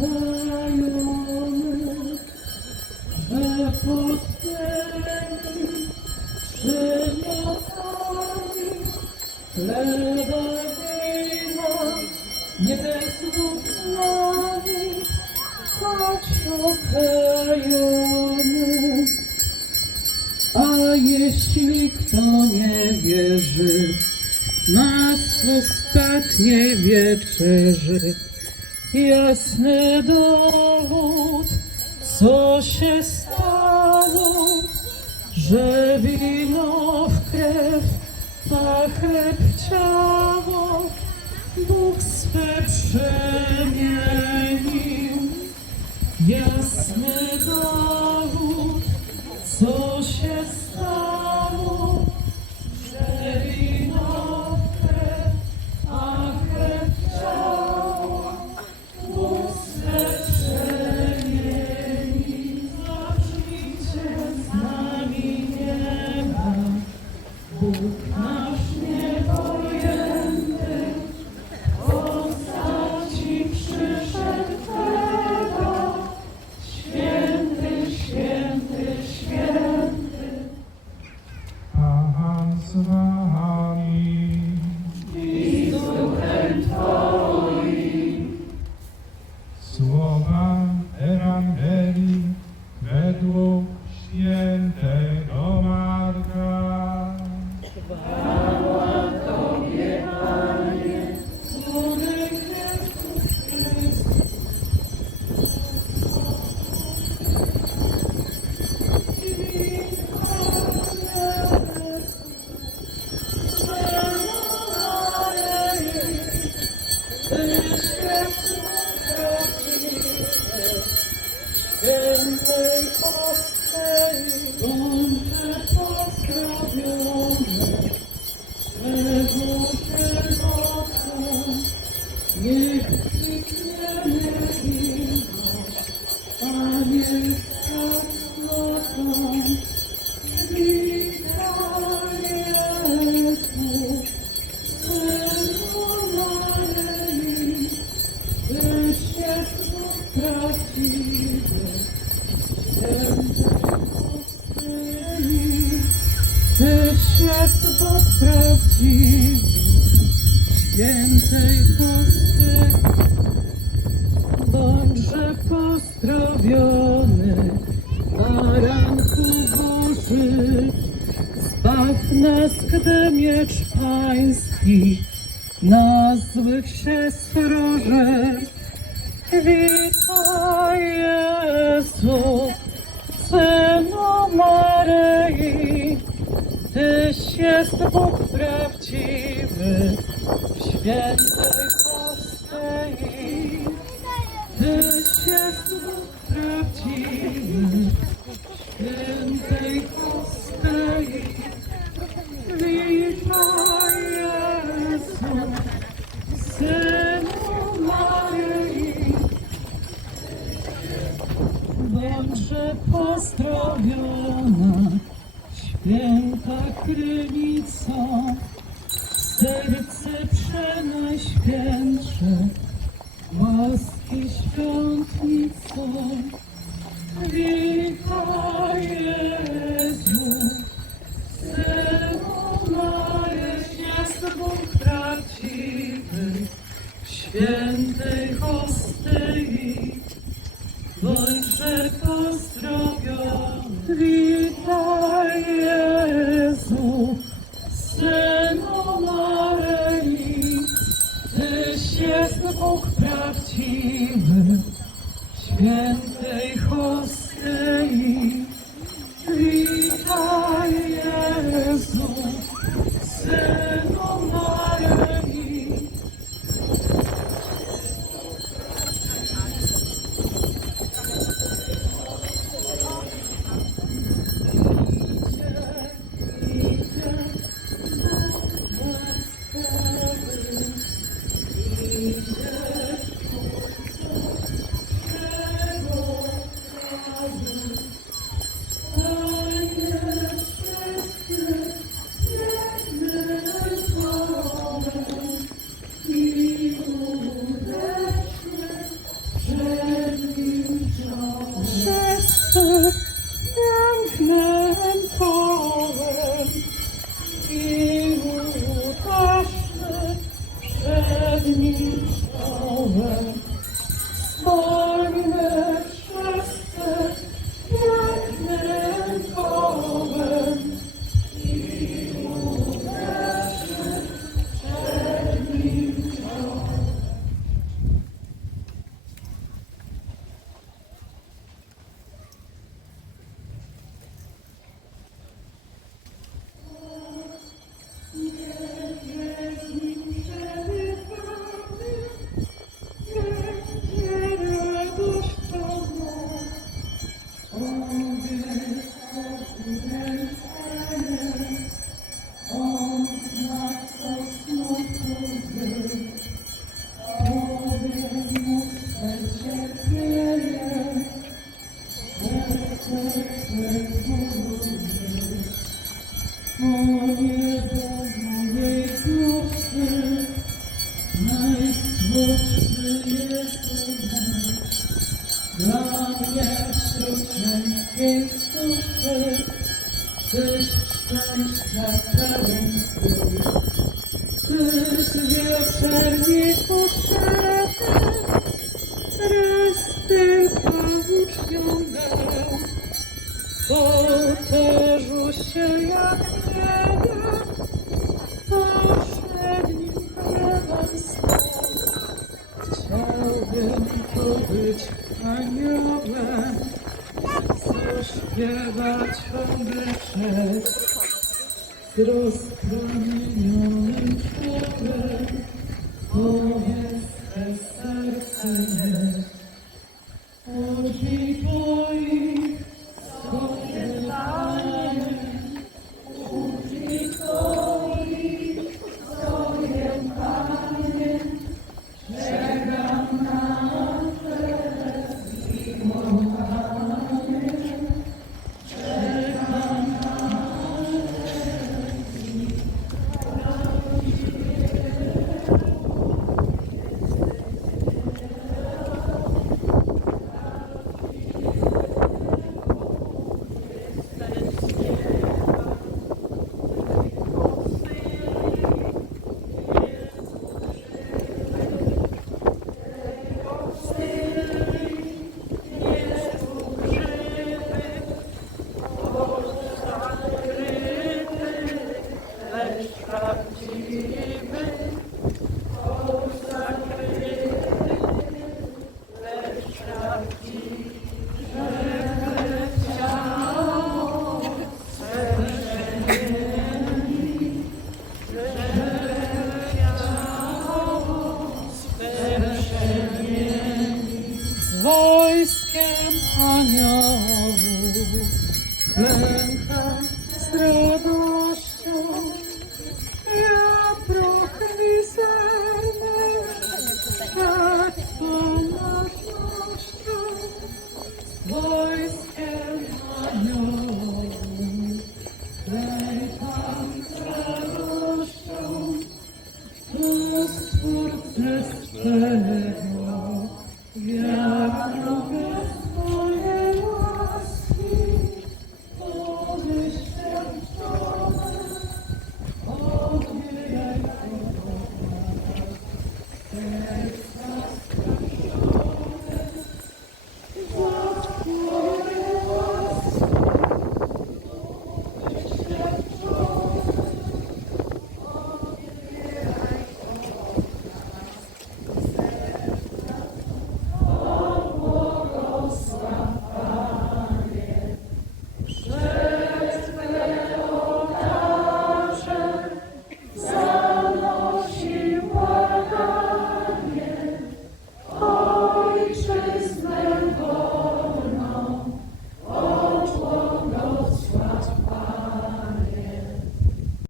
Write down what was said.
upalony, że pustyni przymiotami chleba wina nie choć. A jeśli kto nie wierzy, nas ostatnie wieczerzy jasny dowód, co się stało, że wino w krew, a chleb w ciało, Bóg swe przemienił. Jasny dowód, co jest Bóg prawdziwy, świętej pustyni. Bądźże pozdrowiony, baranku Boży, zbaw nas, gdy miecz pański na złych się sroże. Witaj Jezu, Synu Maryi, Tyś jest Bóg prawdziwy, w świętej postei. Tyś jest Bóg prawdziwy, w świętej postei. Witaj Jezu, Synu Maryi, Bądźże pozdrowiona, święta krynico, serce przenajświętsze, łaski świątnico. Witaj prawdziwy, w Moje do mojej duszy, najsłodszy jest. Dla mnie wśród męskiej Tyś szczęścia pełen. Tyś wieczerniku szeroki, raz się jak być aniołem, zaśpiewać obyczek z rozpromienionym czołem. To jest serce. Stwórcy swego, wiarą bez